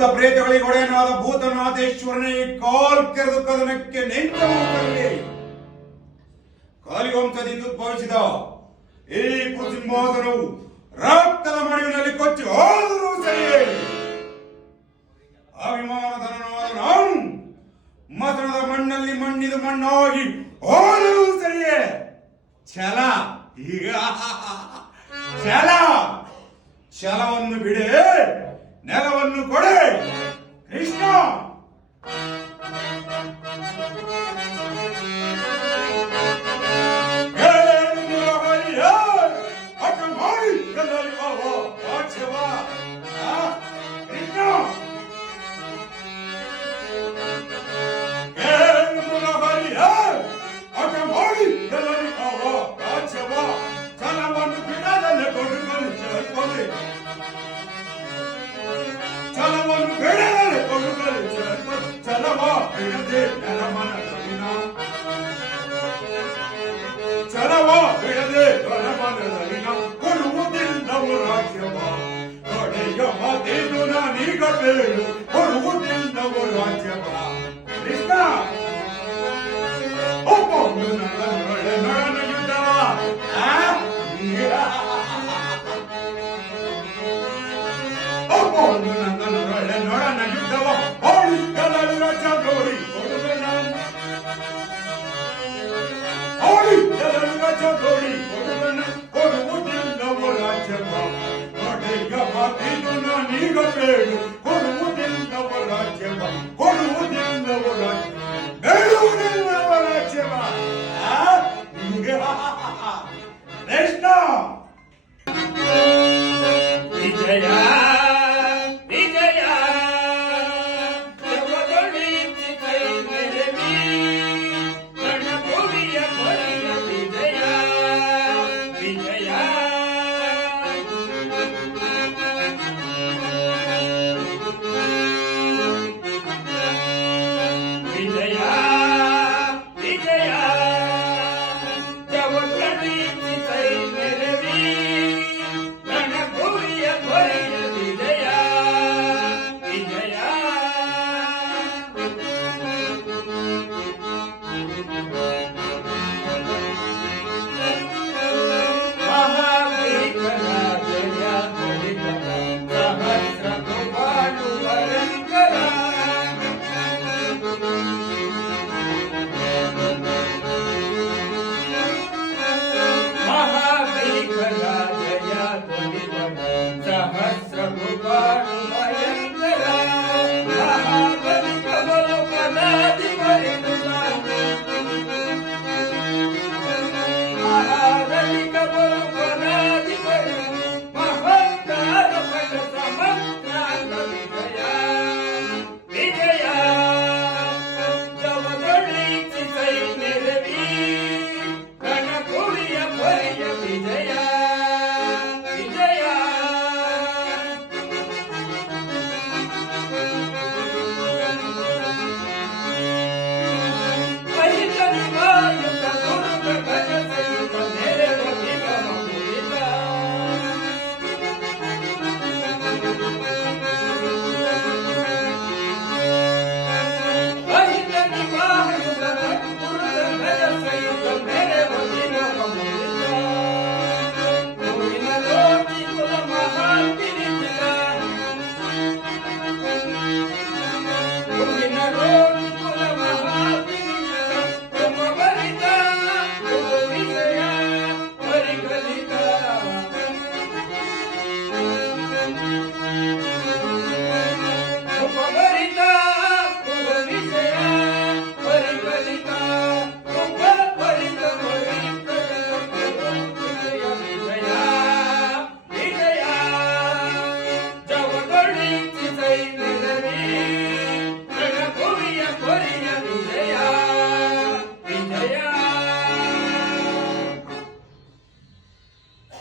ಭೂತ ಪ್ರೇತಗಳಿಗೆ ಒಡೆಯನಾದ ಭೂತನಾಥೇಶ್ವರನೇ ಕಾಲ್ ಕೆರೆದು ಕದನಕ್ಕೆ ನೆಂಟಲ್ಲಿ ಕಾಲಿವಂಶದಿಂದ ಉದ್ಭವಿಸಿದ ಈ ಕುಸಿಂಹಾಸನವು ರಕ್ತದ ಮಡುವಿನಲ್ಲಿ ಕೊಚ್ಚಿ ಹೋದರೂ ಸರಿಯೇ ಅಭಿಮಾನಧನನಾದ ನಾನು ಮತನದ ಮಣ್ಣಲ್ಲಿ ಮಣ್ಣಿದು ಮಣ್ಣಾಗಿ ಹೋದರೂ ಸರಿಯೇ ಛಲ ಈಗ ಛಲವನ್ನು ಬಿಡೆ ನೆಲವನ್ನು ಕೊಡೆ ಕೃಷ್ಣ. ಕೊಡುವುದಿಲ್ಲವು ರಾಜ್ಯವ ಕಡೆಯ ಮಾತೇನು ನಾನೀಗ ಬೇಡು ಕೊಡುವುದಿಲ್ಲವು ರಾಜ್ಯವ ಕೃಷ್ಣ ಒಬ್ಬೊಂದು ನನ್ನೊಳೆ ನೊಡನಯುತ್ತವ ಒಬ್ಬೊಂದು ನನ್ನೊಳೆ ನೊಡನಯುತ್ತವ ಅವಳಿಗಲಲು ರಾಜ ನೋಡಿ ಕೊಡುವೆ ನಾನು ಅವಳಿಗಲಲು ರಾಜ ನೋಡಿ ಕೊಡುವೆ ಕೊಡುವುದಿಲ್ಲವು ರಾಜ್ಯವ ಕಡೆಯ ಮಾತೇನು ನಾನೀಗ ಬೇಡು